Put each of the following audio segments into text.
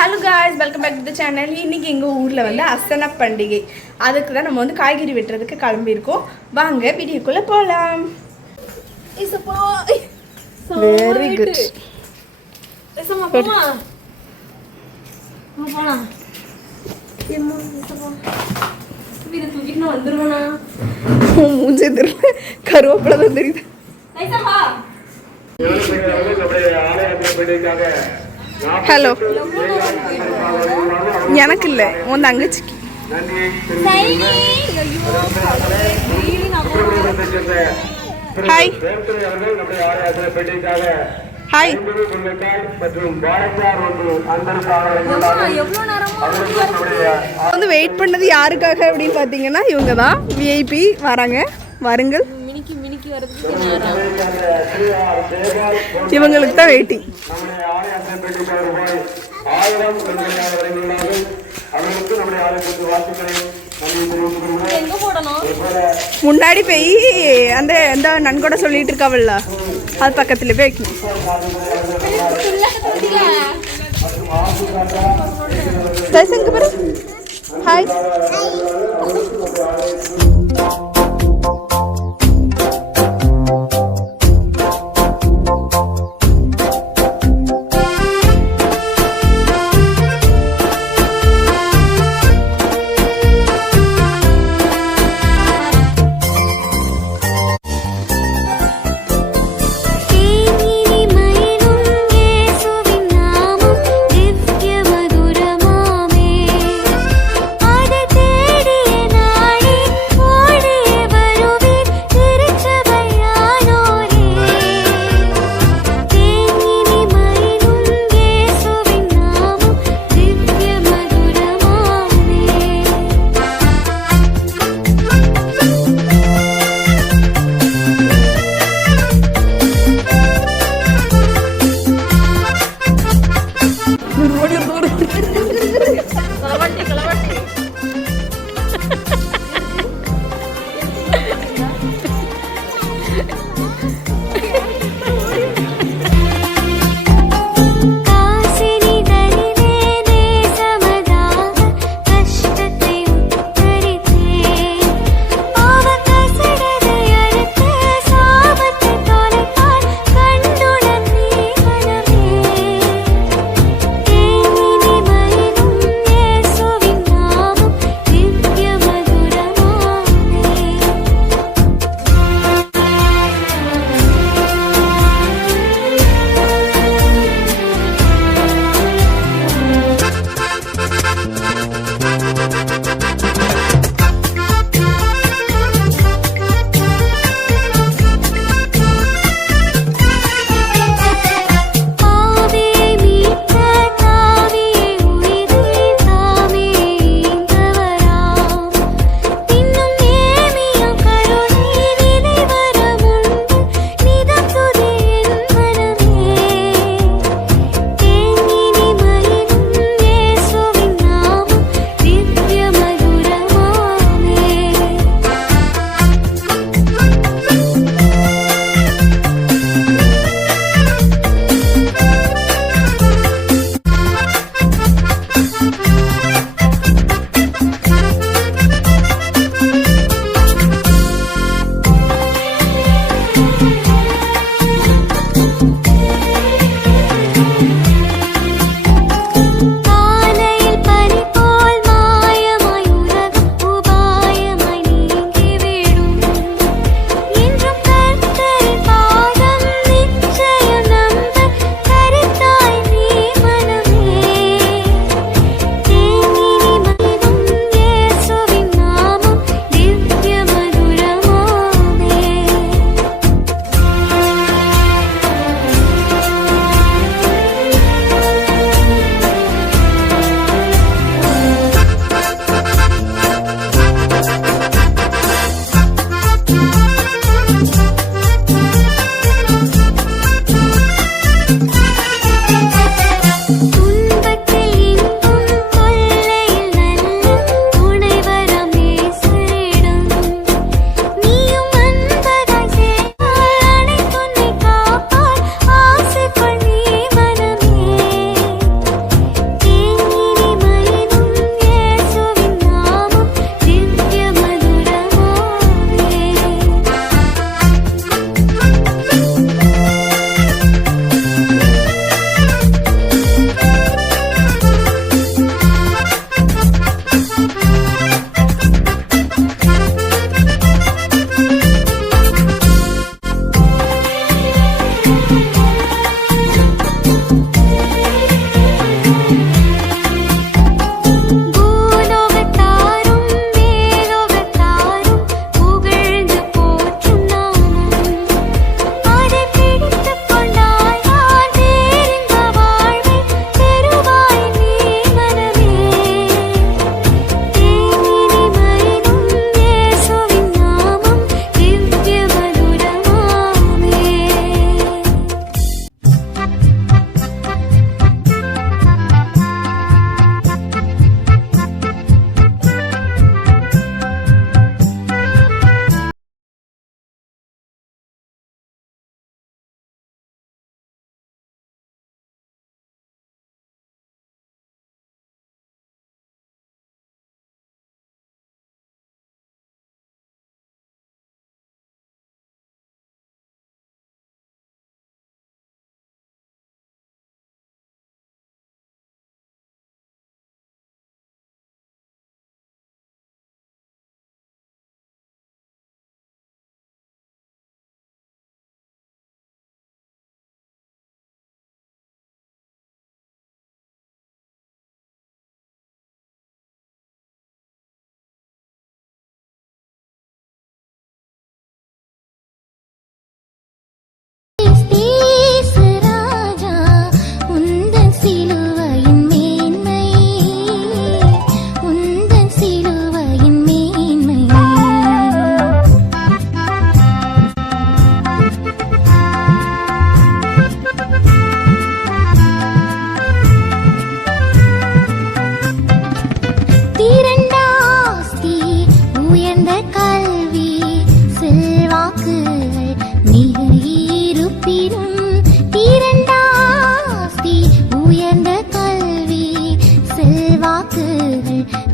Hello guys, welcome back to the channel. இன்னைக்கு எங்கள் ஊரில் வந்து அசன பண்டிகை. அதுக்கு தான் நம்ம வந்து காய்கறி வெட்டுறதுக்கு கிளம்பியிருக்கோம். வாங்க வீடியோக்குள்ளே போகலாம். Very good. மூஞ்சி தெரியல, கருவேப்பிலை தான் தெரியுது. ஹலோ, எனக்கு இல்லை, உன் தங்கச்சிக்கு. Hi hi. வந்து வெயிட் பண்ணது யாருக்காக அப்படின்னு பார்த்தீங்கன்னா இவங்க தான் விஐபி வராங்க. வாருங்கள். இவங்களுக்கு தான் வெயிட்டிங். முன்னாடி போய் அந்த எந்த நன்கொடை சொல்லிட்டு இருக்காவல்ல, அது பக்கத்துல போய் வைக்கணும். ஹாய்.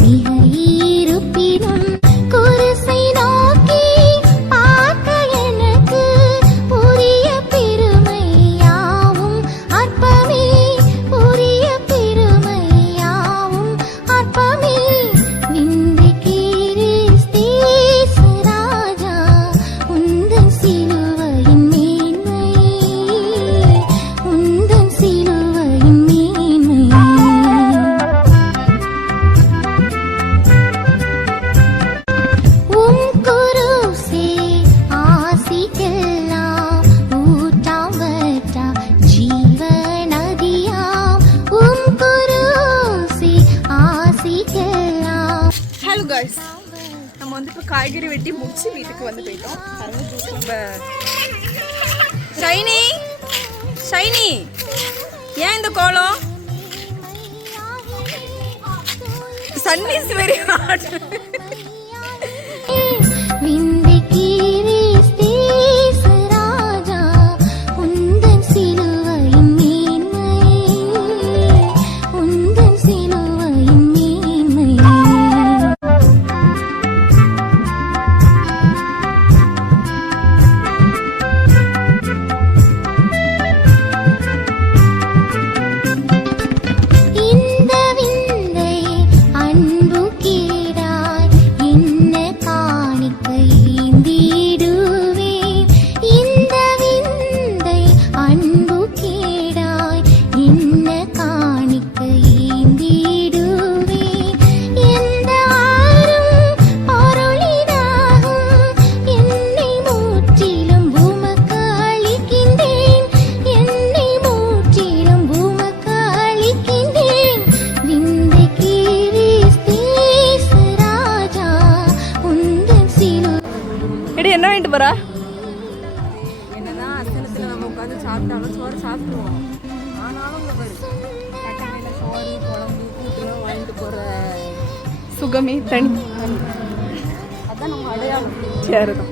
மிக இருப்பினும் குருசை நோக்கி பார்க்க எனக்கு உரிய பெருமையாவும் அற்பமே, உரிய பெருமையாவும் அற்பமே. விந்தை கிறிஸ்தேசு ராஜா உந்தன் சிலுவையின் மேன்மை, உந்தன் சிலுவையின் மேன்மை. உம் குருசே ஆசிக்கெல்லாம் ஊட்டாவற்றா ஜீவநதியாம். உம் குருசே ஆசிக்கெல்லாம். ஹலோ காய்ஸ், நம்ம வந்து இப்போ காய்கறி வெட்டி முடிச்சு வீட்டுக்கு வந்து போயிட்டோம். பாருங்க ஜூஸ் நம்ம ஷைனி ஷைனி ஏன் இந்த கோலம் சன்னிஸ் வெரி ஹாட். விந்தை கிறிஸ்தேசு ராஜா உந்தன் சிலுவையின் மேன்மை, உந்தன் சிலுவையின் மேன்மை. இந்த விந்தை அன்பு கீடாய் என்ன காணிக்கை ஈந்திடுவேன். இந்த விந்தை அன்பு கீடாய் என்ன காணிக்கை ஈந்திடுவேன். எந்த ஆறும் பொருளிதாகும் என்னை முற்றிலும் உமக்கு அளிக்கின்றேன், என்னை முற்றிலும் உமக்கு அளிக்கின்றேன். விந்தை கிறிஸ்தேசு ராஜா உந்தன் சிலுவை. எடி என்ன வாங்கிட்டு போறா? என்னதான் அசனத்தில் நம்ம உட்காந்து சாப்பிட்டாலும் சோறு சாப்பிடுவோம். ஆனாலும் இங்கே பாரு கட்டமையில் சோறு குழம்பு கூட்டுலாம் வாங்கிட்டு போகிற சுகமே தனி. அதான் நம்ம அடையாளம். சரிதான்.